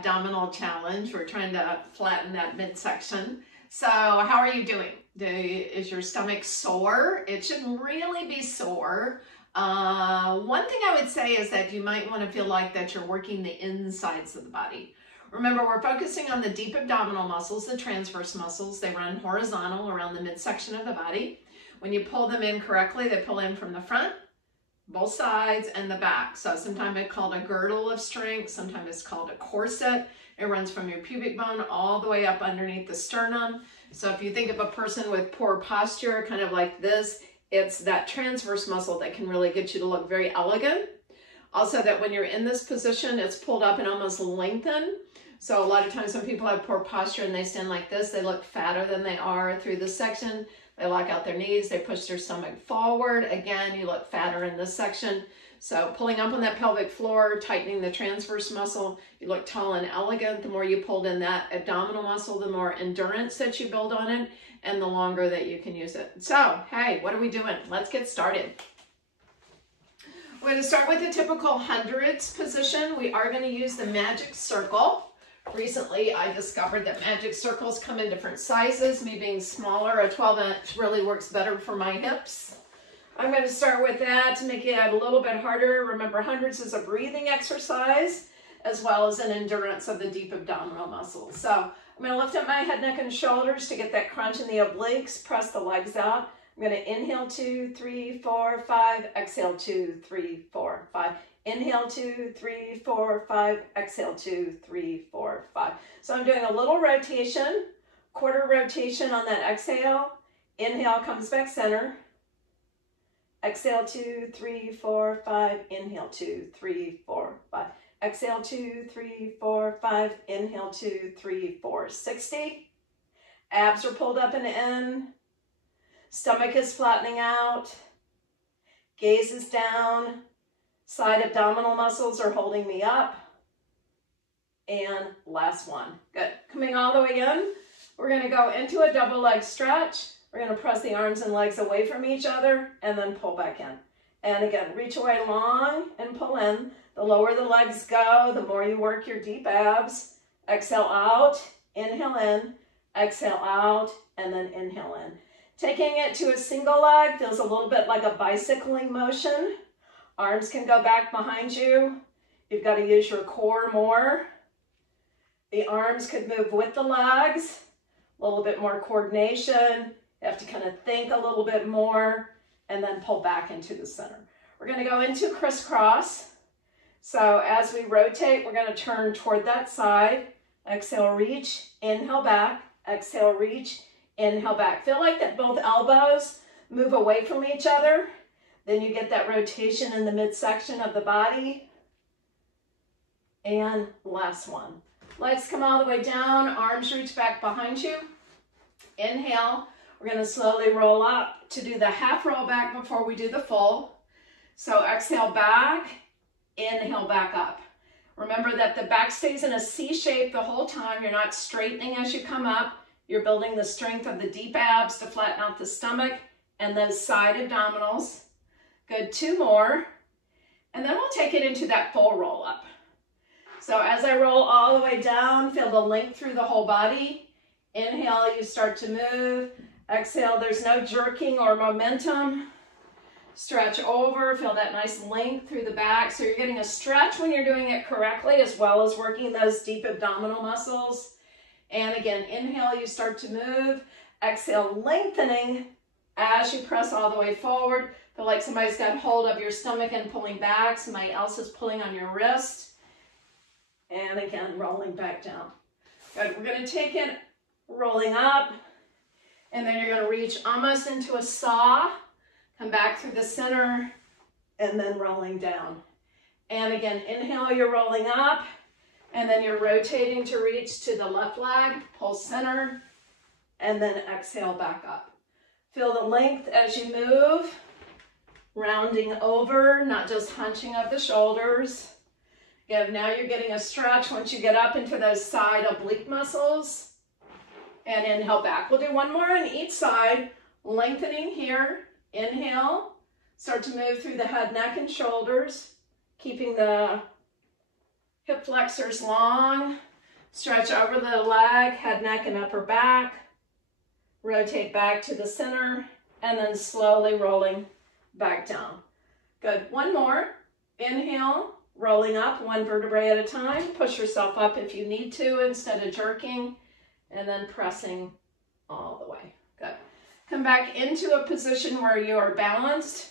abdominal challenge. We're trying to flatten that midsection. So how are you doing? Is your stomach sore? It shouldn't really be sore. One thing I would say is that you might want to feel like that you're working the insides of the body. Remember, we're focusing on the deep abdominal muscles, the transverse muscles. They run horizontal around the midsection of the body. When you pull them in correctly, they pull in from the front, both sides, and the back. So sometimes it's called a girdle of strength. Sometimes it's called a corset. It runs from your pubic bone all the way up underneath the sternum. So if you think of a person with poor posture, kind of like this, it's that transverse muscle that can really get you to look very elegant. Also, that when you're in this position, it's pulled up and almost lengthened. So a lot of times when people have poor posture and they stand like this, they look fatter than they are through this section. They lock out their knees, they push their stomach forward. Again, you look fatter in this section. So pulling up on that pelvic floor, tightening the transverse muscle, you look tall and elegant. The more you pulled in that abdominal muscle, the more endurance that you build on it and the longer that you can use it. So, hey, what are we doing? Let's get started. We're going to start with the typical hundreds position. We are going to use the magic circle. Recently, I discovered that magic circles come in different sizes. Me being smaller, a 12-inch really works better for my hips. I'm going to start with that to make it a little bit harder. Remember, hundreds is a breathing exercise as well as an endurance of the deep abdominal muscles. So I'm going to lift up my head, neck, and shoulders to get that crunch in the obliques. Press the legs out. I'm going to inhale 2, 3, 4, 5. Exhale 2, 3, 4, 5. Inhale 2, 3, 4, 5. Exhale 2, 3, 4, 5. So I'm doing a little rotation, quarter rotation on that exhale. Inhale comes back center. Exhale 2, 3, 4, 5. Inhale 2, 3, 4, 5. Exhale 2, 3, 4, 5. Inhale 2, 3, 4. 60. Abs are pulled up and in. Stomach is flattening out. Gaze is down. Side abdominal muscles are holding me up. And last one. Good. Coming all the way in, we're going to go into a double leg stretch. We're going to press the arms and legs away from each other and then pull back in. And again, reach away long and pull in. The lower the legs go, the more you work your deep abs. Exhale out, inhale in, exhale out, and then inhale in. Taking it to a single leg feels a little bit like a bicycling motion. Arms can go back behind you. You've got to use your core more. The arms could move with the legs. A little bit more coordination. You have to kind of think a little bit more and then pull back into the center. We're going to go into crisscross. So as we rotate, we're going to turn toward that side. Exhale, reach, inhale back. Exhale, reach, inhale back. Feel like that both elbows move away from each other. Then you get that rotation in the midsection of the body. And last one. Legs come all the way down, arms reach back behind you. Inhale. We're going to slowly roll up to do the half roll back before we do the full. So exhale back, inhale back up. Remember that the back stays in a C shape the whole time. You're not straightening as you come up. You're building the strength of the deep abs to flatten out the stomach and those side abdominals. Good, 2 more. And then we'll take it into that full roll up. So as I roll all the way down, feel the length through the whole body. Inhale, you start to move. Exhale, there's no jerking or momentum. Stretch over, feel that nice length through the back. So you're getting a stretch when you're doing it correctly, as well as working those deep abdominal muscles. And again, inhale, you start to move. Exhale, lengthening as you press all the way forward. Feel like somebody's got hold of your stomach and pulling back. Somebody else is pulling on your wrist. And again, rolling back down. Good. We're going to take it rolling up. And then you're going to reach almost into a saw. Come back through the center. And then rolling down. And again, inhale, you're rolling up. And then you're rotating to reach to the left leg. Pull center. And then exhale back up. Feel the length as you move. Rounding over, not just hunching of the shoulders. Again, now you're getting a stretch once you get up into those side oblique muscles. And inhale back. We'll do one more on each side. Lengthening here. Inhale. Start to move through the head, neck, and shoulders. Keeping the hip flexors long. Stretch over the leg, head, neck, and upper back. Rotate back to the center, and then slowly rolling back down. Good. One more. Inhale, rolling up one vertebrae at a time. Push yourself up if you need to instead of jerking, and then pressing all the way. Good. Come back into a position where you are balanced.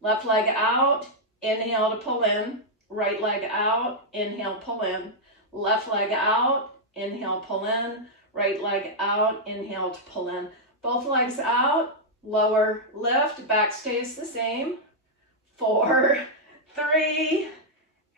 Left leg out. Inhale to pull in. Right leg out. Inhale, pull in. Left leg out. Inhale, pull in. Right leg out. Inhale to pull in. Both legs out. Lower, lift. Back stays the same. 4, 3,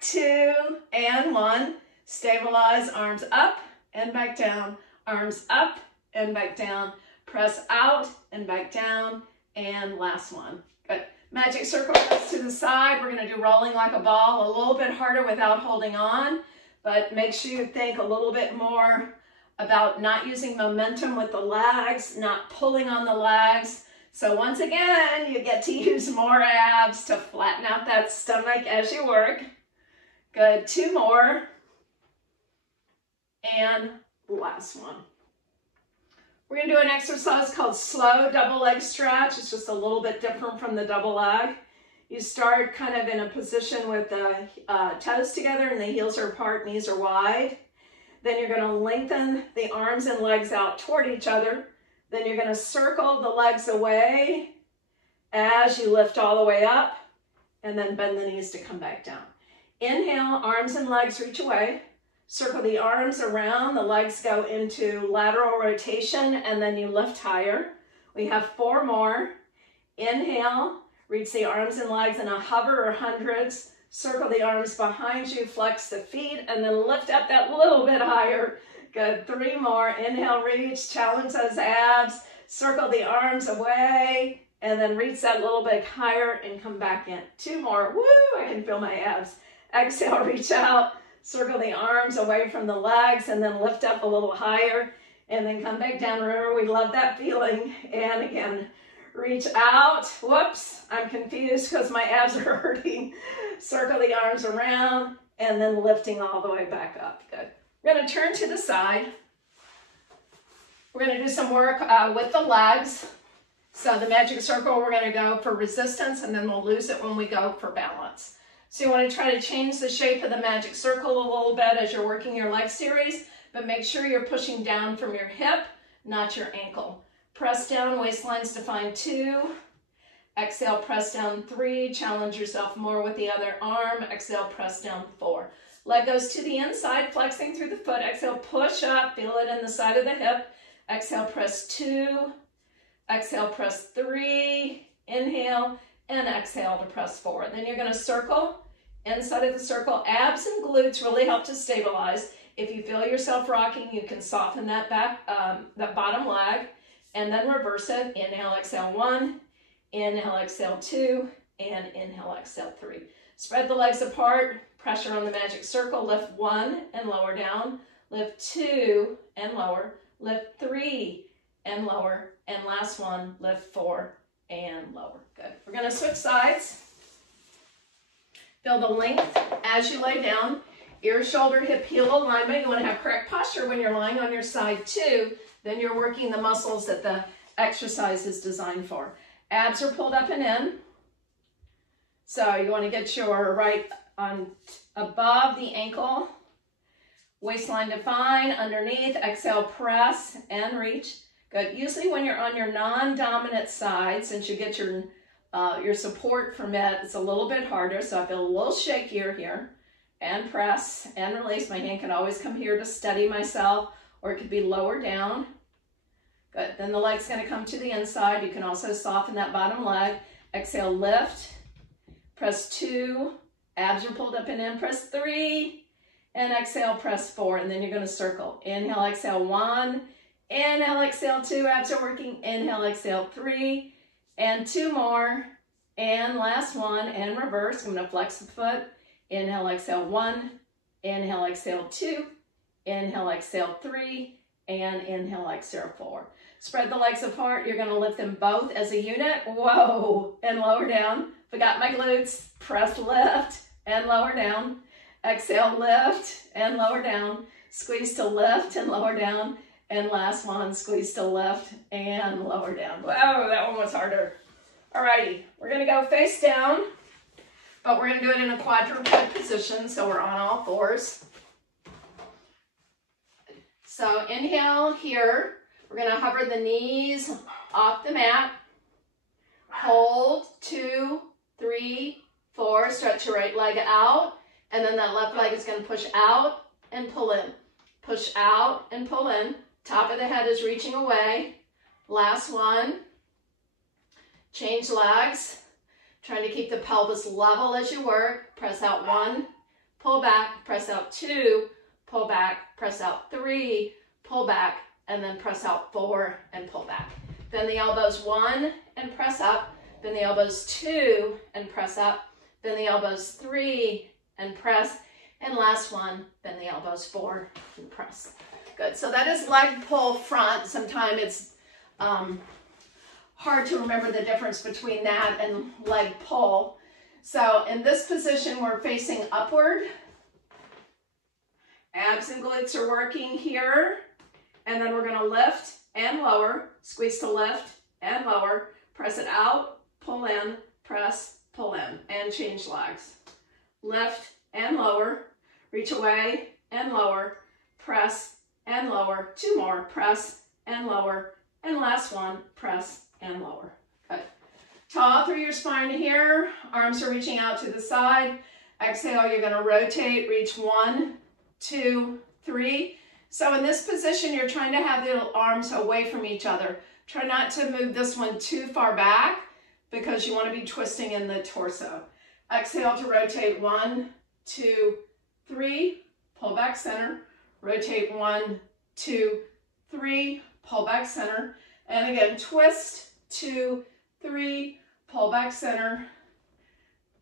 2, and 1. Stabilize. Arms up and back down. Arms up and back down. Press out and back down. And last one. Good. Magic circle to the side. We're going to do rolling like a ball. A little bit harder without holding on, but make sure you think a little bit more about not using momentum with the legs, not pulling on the legs. So once again, you get to use more abs to flatten out that stomach as you work. Good. 2 more. And last one. We're going to do an exercise called slow double leg stretch. It's just a little bit different from the double leg. You start kind of in a position with the toes together and the heels are apart, knees are wide. Then you're going to lengthen the arms and legs out toward each other. Then you're going to circle the legs away as you lift all the way up, and then bend the knees to come back down. Inhale, arms and legs reach away. Circle the arms around, the legs go into lateral rotation, and then you lift higher. We have 4 more. Inhale, reach the arms and legs in a hover or hundreds. Circle the arms behind you, flex the feet, and then lift up that little bit higher. Good. 3 more. Inhale, reach, challenge those abs. Circle the arms away, and then reach that little bit higher and come back in. 2 more. Woo! I can feel my abs. Exhale, reach out. Circle the arms away from the legs, and then lift up a little higher, and then come back down. Remember, we love that feeling. And again, reach out. Whoops, I'm confused because my abs are hurting. Circle the arms around, and then lifting all the way back up. Good. We're going to turn to the side. We're going to do some work with the legs. So the magic circle, we're going to go for resistance, and then we'll lose it when we go for balance. So you want to try to change the shape of the magic circle a little bit as you're working your leg series, but make sure you're pushing down from your hip, not your ankle. Press down, waistlines to find 2. Exhale, press down 3. Challenge yourself more with the other arm. Exhale, press down 4. Leg goes to the inside, flexing through the foot. Exhale, push up, feel it in the side of the hip. Exhale, press 2. Exhale, press 3. Inhale, and exhale to press 4. Then you're going to circle. Inside of the circle, abs and glutes really help to stabilize. If you feel yourself rocking, you can soften that back, that bottom leg, and then reverse it. Inhale, exhale 1, inhale, exhale 2, and inhale, exhale 3. Spread the legs apart, pressure on the magic circle, lift 1 and lower down, lift 2 and lower, lift 3 and lower, and last one, lift 4 and lower. Good. We're going to switch sides. Feel the length as you lay down. Ear, shoulder, hip, heel alignment. You want to have correct posture when you're lying on your side too. Then you're working the muscles that the exercise is designed for. Abs are pulled up and in. So you want to get your right on above the ankle. Waistline defined, underneath. Exhale, press and reach. Good. Usually when you're on your non-dominant side, since you get your support from it, it's a little bit harder, so I feel a little shakier here. And press and release. My hand can always come here to steady myself, or it could be lower down. Good. Then the leg's going to come to the inside. You can also soften that bottom leg. Exhale, lift. Press 2. Abs are pulled up and in. Press 3. And exhale, press 4. And then you're going to circle. Inhale, exhale 1. Inhale, exhale 2. Abs are working. Inhale, exhale 3. And 2 more, and last one, and reverse. I'm going to flex the foot. Inhale, exhale 1, inhale, exhale 2, inhale, exhale 3, and inhale, exhale 4. Spread the legs apart. You're going to lift them both as a unit. Whoa, and lower down. Forgot my glutes. Press lift and lower down. Exhale, lift and lower down. squeeze to lift and lower down. And last one, squeeze to lift and lower down. Whoa, that one was harder. Alrighty, we're gonna go face down, but we're gonna do it in a quadruped position, so we're on all fours. So inhale here, we're gonna hover the knees off the mat. Hold, 2, 3, 4, stretch your right leg out, and then that left leg is gonna push out and pull in. Push out and pull in. Top of the head is reaching away. Last one. Change legs. Trying to keep the pelvis level as you work. Press out 1, pull back, press out 2, pull back, press out 3, pull back, and then press out 4 and pull back. Bend the elbows 1 and press up. Bend the elbows 2 and press up. Bend the elbows 3 and press. And last one, bend the elbows 4 and press. Good, so that is leg pull front. Sometimes it's hard to remember the difference between that and leg pull. So in this position, we're facing upward. Abs and glutes are working here. And then we're gonna lift and lower, squeeze to lift and lower, press it out, pull in, press, pull in, and change legs. Lift and lower, reach away and lower, press and lower, 2 more, press and lower, and last one, press and lower. Good. Tall through your spine here, arms are reaching out to the side. Exhale, you're gonna rotate, reach 1, 2, 3. So in this position, you're trying to have the arms away from each other. Try not to move this one too far back because you want to be twisting in the torso. Exhale to rotate 1, 2, 3, pull back center. Rotate 1, 2, 3, pull back center. And again, twist, 2, 3, pull back center.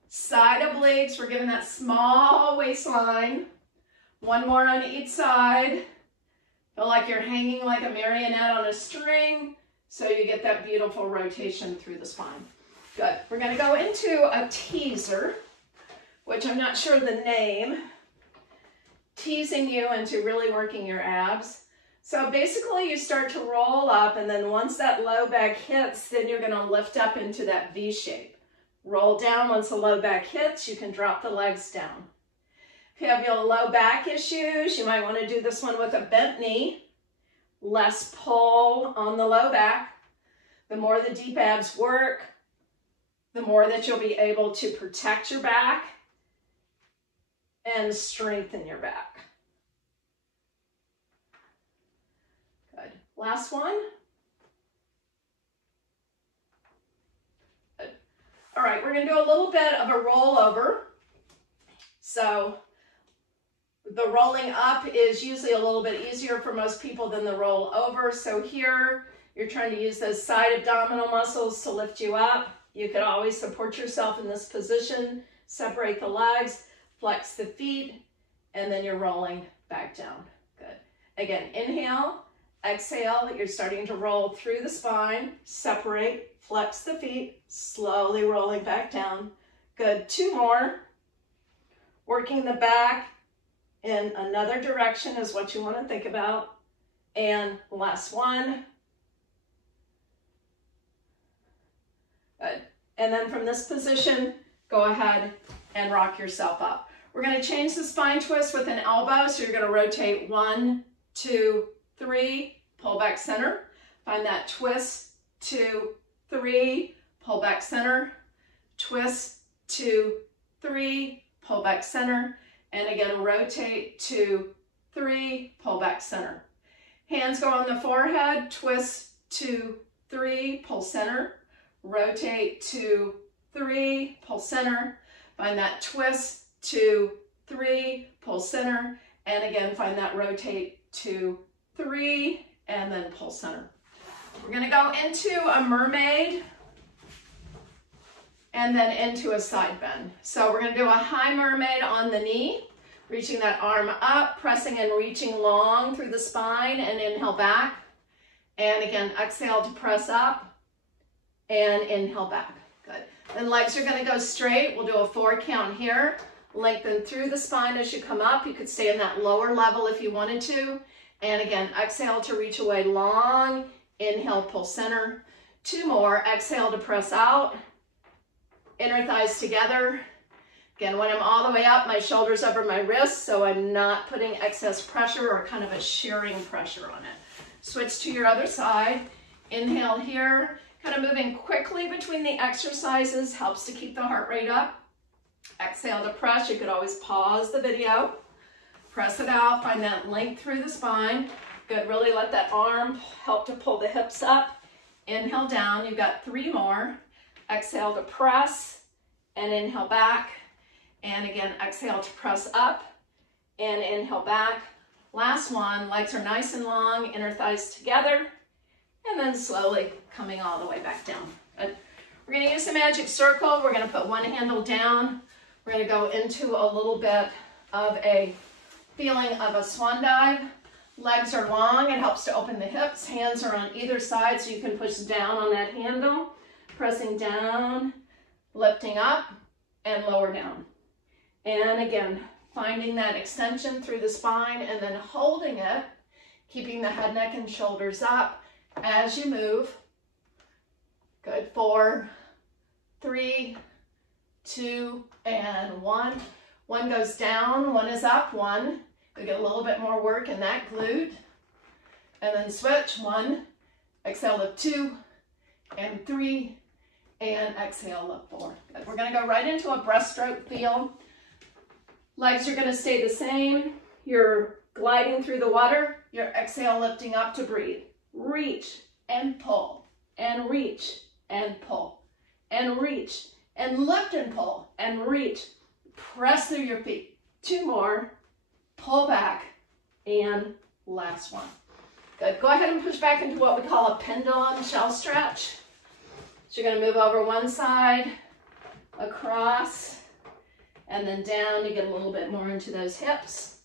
Side obliques, we're giving that small waistline. 1 more on each side. Feel like you're hanging like a marionette on a string, so you get that beautiful rotation through the spine. Good. We're going to go into a teaser, which I'm not sure the name, teasing you into really working your abs. So basically you start to roll up, and then once that low back hits, then you're going to lift up into that V shape. Roll down. Once the low back hits, you can drop the legs down. If you have your low back issues, you might want to do this one with a bent knee. Less pull on the low back. The more the deep abs work, the more that you'll be able to protect your back and strengthen your back. Good. Last one. Good. All right, we're going to do a little bit of a rollover. So the rolling up is usually a little bit easier for most people than the roll over. So here, you're trying to use those side abdominal muscles to lift you up. You could always support yourself in this position, separate the legs, flex the feet, and then you're rolling back down. Good. Again, inhale, exhale, you're starting to roll through the spine, separate, flex the feet, slowly rolling back down. Good. 2 more. Working the back in another direction is what you want to think about. And last one. Good. And then from this position, go ahead and rock yourself up. We're going to change the spine twist with an elbow. So you're going to rotate 1, 2, 3, pull back center. Find that twist, 2, 3, pull back center. Twist, 2, 3, pull back center. And again, rotate 2, 3, pull back center. Hands go on the forehead, twist 2, 3, pull center. Rotate 2, 3, pull center. Find that twist 2, 3, pull center. And again, find that rotate 2, 3, and then pull center. We're going to go into a mermaid and then into a side bend. So we're going to do a high mermaid on the knee, reaching that arm up, pressing and reaching long through the spine, and inhale back. And again, exhale to press up and inhale back. Good. Then legs are going to go straight. We'll do a 4 count here. Lengthen through the spine as you come up. You could stay in that lower level if you wanted to. And again, exhale to reach away long. Inhale, pull center. 2 more. Exhale to press out. Inner thighs together. Again, when I'm all the way up, my shoulders over my wrists, so I'm not putting excess pressure or kind of a shearing pressure on it. Switch to your other side. Inhale here. Kind of moving quickly between the exercises helps to keep the heart rate up. Exhale to press. You could always pause the video. Press it out. Find that length through the spine. Good. Really let that arm help to pull the hips up. Inhale down. You've got 3 more. Exhale to press and inhale back. And again, exhale to press up and inhale back. Last one. Legs are nice and long. Inner thighs together. And then slowly coming all the way back down. Good. We're going to use the magic circle. We're going to put one handle down. We're going to go into a little bit of a feeling of a swan dive. Legs are long. It helps to open the hips. Hands are on either side so you can push down on that handle. Pressing down, lifting up, and lower down. And again, finding that extension through the spine and then holding it, keeping the head, neck, and shoulders up as you move. Good. 4, 3, 2, and 1. 1 goes down, 1 is up, 1. We get a little bit more work in that glute. And then switch. 1, exhale, lift 2, and 3, and exhale, lift 4. Good. We're going to go right into a breaststroke feel. Legs are going to stay the same. You're gliding through the water. Your exhale lifting up to breathe. Reach and pull, and reach and pull, and reach, and lift and pull, and reach. Press through your feet. 2 more. Pull back, and last one. Good. Go ahead and push back into what we call a pendulum shell stretch. So you're going to move over one side, across, and then down. You get a little bit more into those hips.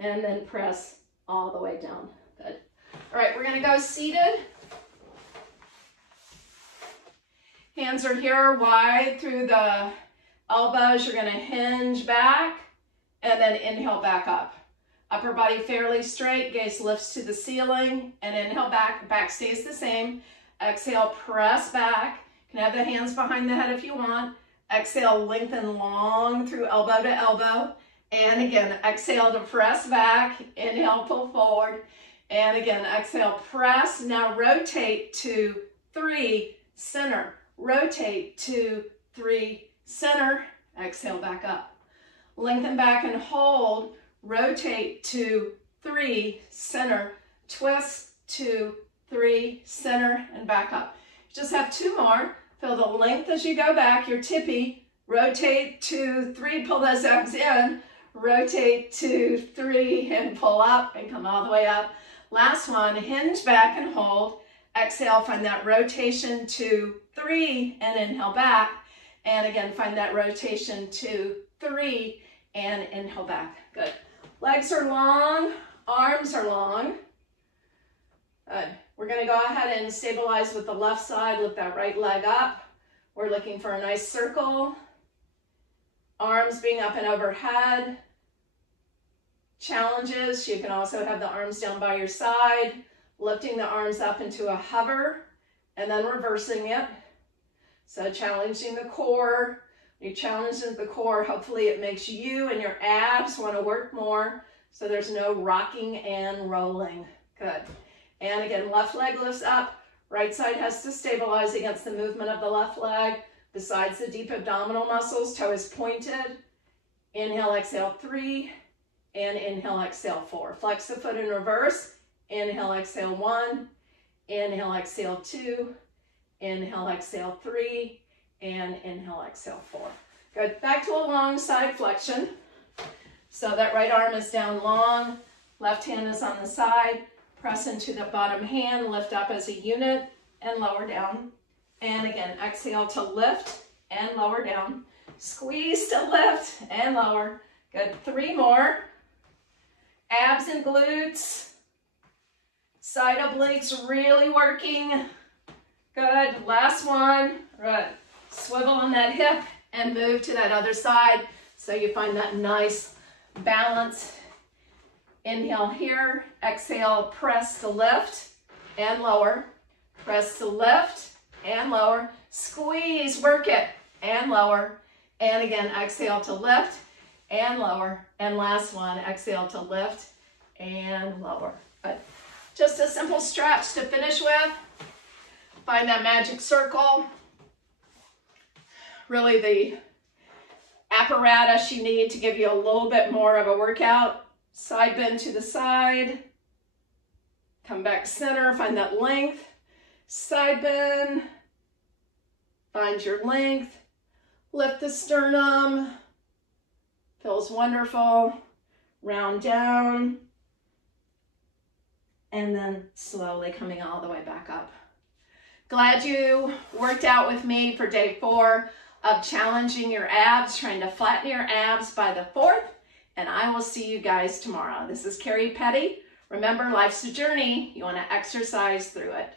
And then press all the way down. Good. All right, we're going to go seated. Hands are here wide through the elbows. You're going to hinge back and then inhale back up. Upper body fairly straight, gaze lifts to the ceiling, and inhale back. Back stays the same. Exhale, press back. You can have the hands behind the head if you want. Exhale, lengthen long through elbow to elbow. And again, exhale to press back. Inhale, pull forward. And again, exhale, press. Now rotate to 3, center. Rotate 2, 3, center. Exhale, back up. Lengthen back and hold. Rotate 2, 3, center. Twist 2, 3, center, and back up. Just have 2 more. Feel the length as you go back. Your tippy. Rotate 2, 3, pull those abs in. Rotate 2, 3, and pull up and come all the way up. Last one, hinge back and hold. Exhale, find that rotation 2, 3, and inhale back. And again, find that rotation 2, 3, and inhale back. Good. Legs are long, arms are long. Good. We're going to go ahead and stabilize with the left side. Lift that right leg up. We're looking for a nice circle. Arms being up and overhead. Challenges, you can also have the arms down by your side, lifting the arms up into a hover, and then reversing it. So challenging the core. When you challenge the core, hopefully it makes you and your abs want to work more, so there's no rocking and rolling. Good. And again, left leg lifts up. Right side has to stabilize against the movement of the left leg. Besides the deep abdominal muscles, toe is pointed. Inhale, exhale, 3. And inhale, exhale, 4. Flex the foot in reverse. Inhale, exhale, 1. Inhale, exhale, 2. Inhale, exhale, 3. And inhale, exhale, 4. Good. Back to a long side flexion. So that right arm is down long. Left hand is on the side. Press into the bottom hand. Lift up as a unit and lower down. And again, exhale to lift and lower down. Squeeze to lift and lower. Good. 3 more. Abs and glutes. Side obliques really working. Good. Last one. Good. Swivel on that hip and move to that other side so you find that nice balance. Inhale here. Exhale, press to lift and lower. Press to lift and lower. Squeeze, work it, and lower. And again, exhale to lift and lower. And last one, exhale to lift and lower. Good. Just a simple stretch to finish with. Find that magic circle. Really the apparatus you need to give you a little bit more of a workout. Side bend to the side. Come back center, find that length. Side bend. Find your length. Lift the sternum. Feels wonderful. Round down. And then slowly coming all the way back up. Glad you worked out with me for day 4 of challenging your abs, trying to flatten your abs by the 4th. And I will see you guys tomorrow. This is Kerry Petty. Remember, life's a journey. You want to exercise through it.